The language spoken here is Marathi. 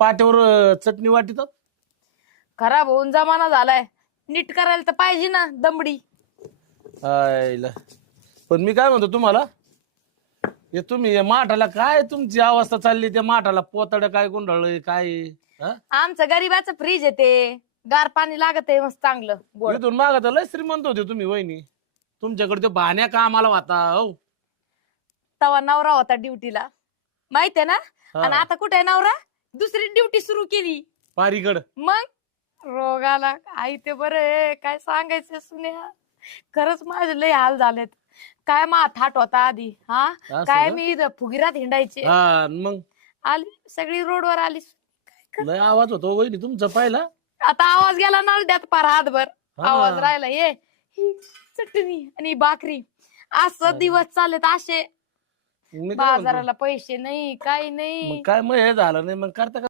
पाट्यावर चटणी वाटीतात. खराब होऊन जमाना झालाय, नीट करायला तर पाहिजे ना दमडी. आयला. पण मी काय म्हणतो तुम्हाला, हे तुम्ही या माठाला काय तुमची अवस्था चालली, त्या माठाला पोताड काय गुंडाळलंय काय हा? आमचं गरीबाचं फ्रीज आहे ते, गार पाणी लागत आहे मस्त चांगलं गोड. इथून मागत लय श्रीमंत होते तुम्ही वहिनी, तुमच्याकडे ते भाण्या कामाला होता हो. तवा नवरा होता ड्युटीला, माहितीये ना. हा. आणि आता कुठे नवरा, दुसरी ड्युटी सुरू केली. पारीकड मग रोगाला आई ते बरं काय सांगायचं सुन्या. खरंच माझे लय हाल झालेत. काय मा थाट होता आधी हा, असं काय का? मी इथं फुगिरात हिंडायचे. हा मग आली सगळी रोडवर आली. लय आवाज होतो वहिनी तुमचा पहिला. आता आवाज गेला ना द्यात पार हातभर हा. आवाज राहिला. ही चटणी आणि भाकरी असं दिवस चालत असे. मी काय म्हणतो, बाजाराला पैसे नाही काही नाही. मग काय मग हे झालं नाही मग करता का